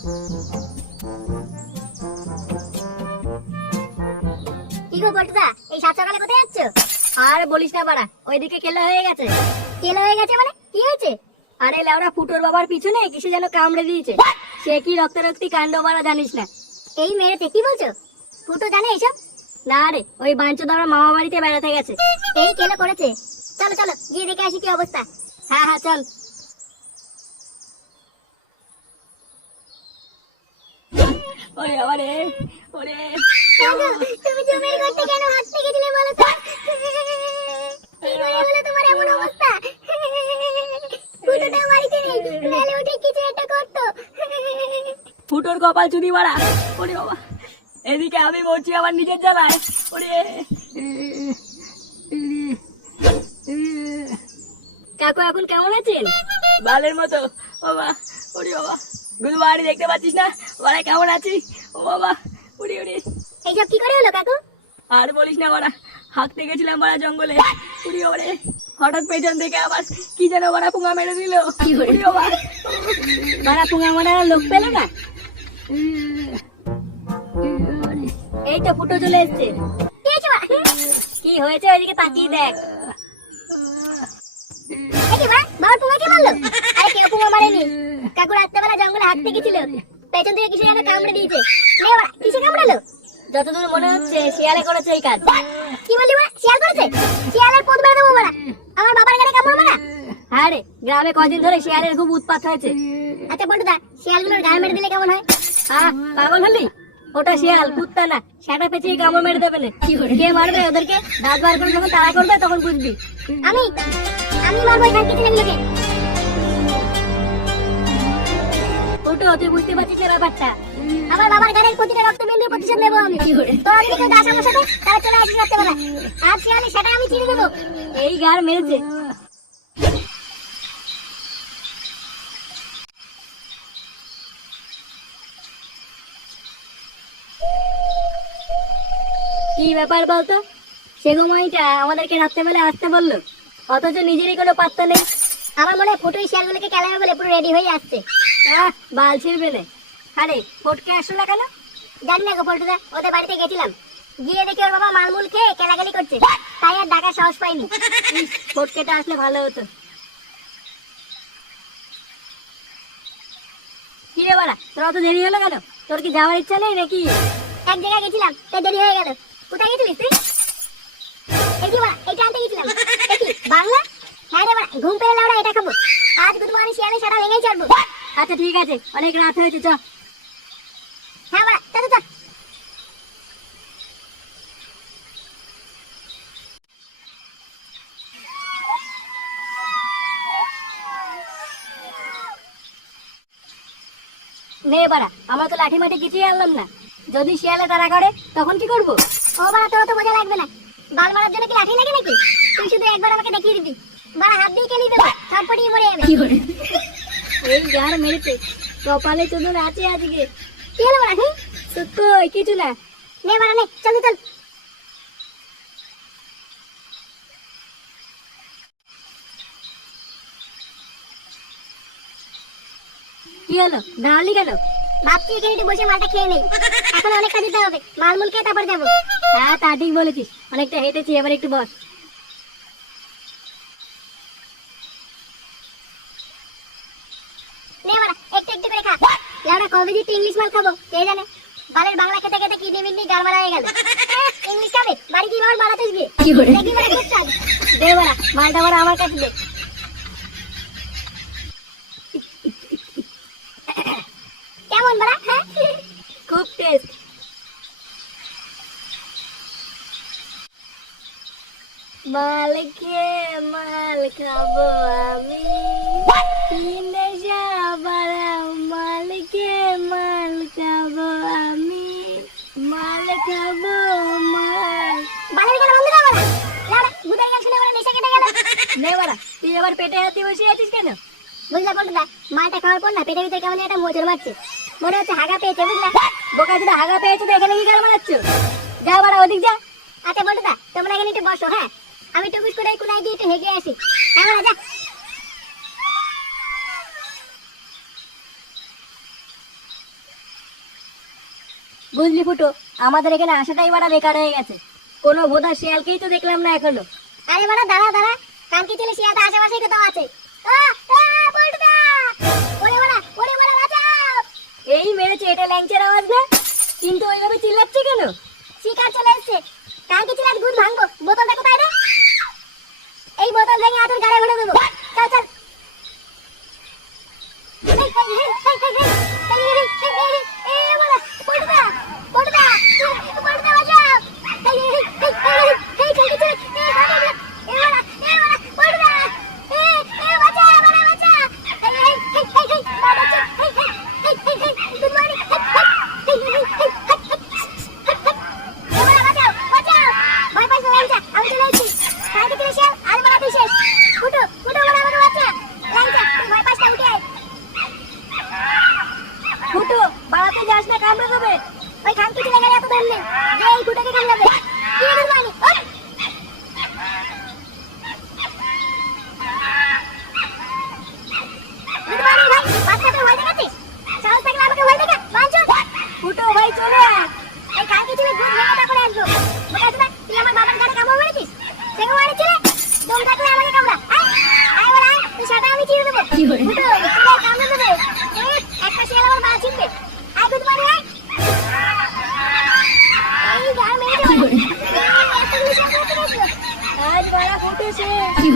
কি গো বলটা, এই সাত সকালে কোথায় যাচ্ছ? আর বলিস না বাড়া, ওইদিকে কেলো হয়ে গেছে। কেলো হয়ে গেছে মানে কি হয়েছে? আরে লেওরা ফুটোর বাবার পিছনে কিসে যেন কামড়ে দিয়েছে। সে কি রক্তারক্তি কাণ্ড বাড়া জানিস না। এই মেরেছে কি বলছো? ফুটো জানে এইসব? না রে, ওই বাঞ্চোদ আমার মামা বাড়িতে বেড়াতে গেছে। এই কেলো করেছে? চলো চলো গিয়ে দেখে আসি কি অবস্থা। হ্যাঁ হ্যাঁ চল। ওরে আরে ওরে, তুমি জমির করতে কেন হাঁটতে গেছিলে বলো তো? কি করে হলো তোমার এমন অবস্থা? ফুটোটা বাড়িতে নেই, নালে উঠে কিছু একটা করতো। ফুটোর কপাল চুদি মারা। ওরে বাবা, এদিকে আমি মরছি আমার নিজের জ্বালায়। ওরে কাকু এখন কেমন আছেন? বালের মতো বাবা। ওরে বাবা, গুরু বাড়ি দেখতে পাচ্ছিস না বাড়া কেমন আছি? ও বাবা, উড়ি উড়ি। এইসব কি করে হলো কাকু? আর বলিস না বাড়া, হাঁকতে গেছিলাম বাড়া জঙ্গলে। উড়ি ওরে, হঠাৎ পেছন থেকে আবার কি যেন বাড়া পুঙ্গা মেরে দিল। উড়ি বাবা, বাড়া পুঙ্গা মারার লোক পেল না। এই তো ফুটো চলে এসছে। কি হয়েছে মা? কি হয়েছে ওইদিকে তাকিয়ে দেখ। এই কি মা, বাবার পুঙ্গা কে মারলো? আরে কেউ পুঙ্গা মারেনি, কাকু রাত্রেবেলা জঙ্গলে হাঁটতে গেছিল, পেছন থেকে কিছু যেন কামড়ে দিয়েছে। নে বাবা, কিসে কামড়ালো? যতদূর মনে হচ্ছে শিয়ালে করেছে এই কাজ। কি বললি মা, শিয়াল করেছে? শিয়ালের পোদ মেরে দেবো মারা, আমার বাবার গাড়ি কামড় মারা। হ্যাঁ রে, গ্রামে কদিন ধরে শিয়ালের খুব উৎপাত হয়েছে। আচ্ছা বলটা, শিয়ালগুলোর গায়ে মেরে দিলে কেমন হয়? হ্যাঁ, পাগল হলি? ওটা শিয়াল, কুত্তা না। সেটা পেঁচিয়ে কামড় মেরে দেবে না। কে মারবে ওদেরকে? দাঁত বার করে যখন তাড়া করবে তখন বুঝবি। আমি আমি মারবো এই ভাগ্যে ছেলেগুলোকে। ফুটো, তুই বুঝতে পারছিস না ব্যাপারটা? আমার বাবার গাড়ির প্রতিটা রক্তবিন্দুর প্রতিশোধ নেবো আমি। তোরা যদি কেউ দাস আমার সাথে, তাহলে চলে আসিস রাত্রেবেলা। আর শিয়ালি সেটা আমি চিনে দেবো। এই গার মেরেছে। কি ব্যাপার বলতো? সে সময়টা আমাদেরকে রাত্রেবেলা আসতে বললো, অথচ নিজেরই কোনো পাত্তা নেই। আমার মনে হয় ফুটোই শিয়ালগুলোকে খেলাবে বলে পুরো রেডি হয়ে আসছে। বাল ছিড়বে না। আরে ফটকে আসলো না কেন? জানি না গো পল্টুদা, ওদের বাড়িতে গেছিলাম, গিয়ে দেখি ওর বাবা মালমুল খেয়ে কেলাকেলি করছে, তাই আর ডাকার সাহস পাইনি। ফটকেটা আসলে ভালো হতো। কি রে বাড়া, তোর অত দেরি হলো কেন? তোর কি যাওয়ার ইচ্ছা নেই নাকি? এক জায়গায় গেছিলাম, তাই দেরি হয়ে গেল। কোথায় গেছিলিস তুই? এই কি বাড়া, এইটা আনতে গেছিলাম। দেখি বাংলা? হ্যাঁ রে বাড়া, ঘুম পেলে লাউড়া এটা খাবো। আজ গুদমানি শিয়ালে সেটা ভেঙেই ছাড়বো। আচ্ছা ঠিক আছে, অনেক রাত হয়েছে, চ। হ্যাঁ বাড়া, চল চল। নে বাড়া, আমরা তো লাঠি মাঠি কিছুই আনলাম না। যদি শিয়ালে তাড়া করে তখন কি করবো? ও বাড়া, তোর তো বোঝা লাগবে না, বাল মারার জন্য কি লাঠি লাগে নাকি? তুই শুধু একবার আমাকে দেখিয়ে দিবি, বাড়া হাত দিয়ে খেলি দেবো, ছটপটিয়ে মরে যাবে। এই গার মেরেছে, কপালে চোদন আছে আজকে। কি হলো বাড়া? কই কিছু না। নে বাড়া নে, চল চল। কি হলো, দাঁড়ালি কেন? ভাবছি এখানে একটু বসে মালটা খেয়ে নেই, এখন অনেক কাজ দিতে হবে, মালমুল খেয়ে তারপর যাবো। হ্যাঁ তা ঠিক বলেছিস, অনেকটা হেঁটেছি, এবার একটু বস। নে বাড়া, একটু একটু করে খা। লাউডা কবে যে ইংলিশ মাল খাবো কে জানে, বালের বাংলা খেতে খেতে কিডনি মিডনি গাড়মারা হয়ে গেল। ইংলিশ খাবে, বাড়ি কি বাবার মারাতে গিয়ে দেখি বাড়া খুব স্বাদ। দে বাড়া, মালটা বাড়া আমার কাছে দে। কেমন বাড়া? হ্যাঁ খুব টেস্ট। মাল খেয়ে মাল খাবো আমি, কি নেশা বাড়া, মাল খেয়ে মাল খাবো আমি, মাল খাবো মাল। বালের গান বন্ধ কর বাড়া। লাউডা ভূতের গান শুনে আমার নেশা কেটে গেল। নে বাড়া, তুই আবার পেটে হাত দিয়ে বসে আছিস কেন? বুঝলা বলটা, মালটা খাওয়ার পর না পেটের ভিতরে কেমন একটা মোচড় মারছে, মনে হচ্ছে হাগা পেয়েছে বুঝলা। বোকা যদি হাগা পেয়েছো তো এখানে কি গাল মারাচ্ছ? যা বাড়া ওদিক যা। আচ্ছা বলটা, তোমরা এখানে একটু বসো, হ্যাঁ আমি টুকুস করে কোনায় গিয়ে একটু হেগে আসি। হ্যাঁ বাড়া যা। বুঝলি ফুটো, আমাদের এখানে আসাটাই বাড়া বেকার হয়ে গেছে। কোনো ভোদার শিয়ালকেই তো দেখলাম না এখনো। আরে বাড়া দাঁড়া দাঁড়া, কানকি ছেলে শিয়ালটা আশেপাশেই কোথাও আছে। পল্টুদা! ওরে বাড়া বাঁচাও! এই মেরেছে, এটা ল্যাংচার আওয়াজ না? কিন্তু ওইভাবে চিল্লাচ্ছে কেন? শিকার চলে এসছে। কানকি ছেলে আজ গুড় ভাঙবো। বোতলটা কোথায় রে? এই বোতল ভেঙে আতুর গাড়ে ভরে দেবো। চল চল। ফুটো, বাড়াতে যাস না, কামড়ে দেবে। ওই খানকি ছেলে গেলে এত ধরলে যে এই ফুটোকে কামড়াবে। কি রে দুধমানি? দুধমানি ভাই, বাচ্চাটা ভয় দেখাচ্ছিস? সাহস থাকলে আমাকে ভয় দেখা, বাঞ্চো। ফুটো ভাই চলে আয়। এই খানকি ছেলে গুড় ভেঙে তারপরে আসবো। বোকাচোদা, তুই আমার বাবার গাড়ি কামড় মেরেছিস? সেগো মারি ছেলে, দম থাকলে আমাকে কামড়া। আয় বড় আয়, তুই সাটা আমি চিড়ে দেবো। ফুটো, তোকে কামড়ে দেবে। একটা শিয়াল আমার বাড়া ছিনবে। আয় দুধমানি আয়। এই গাল মেরে যাও। এতগুলো শিয়াল কোথা থেকে আসলো? আজ বাড়া ফুটেছে। কি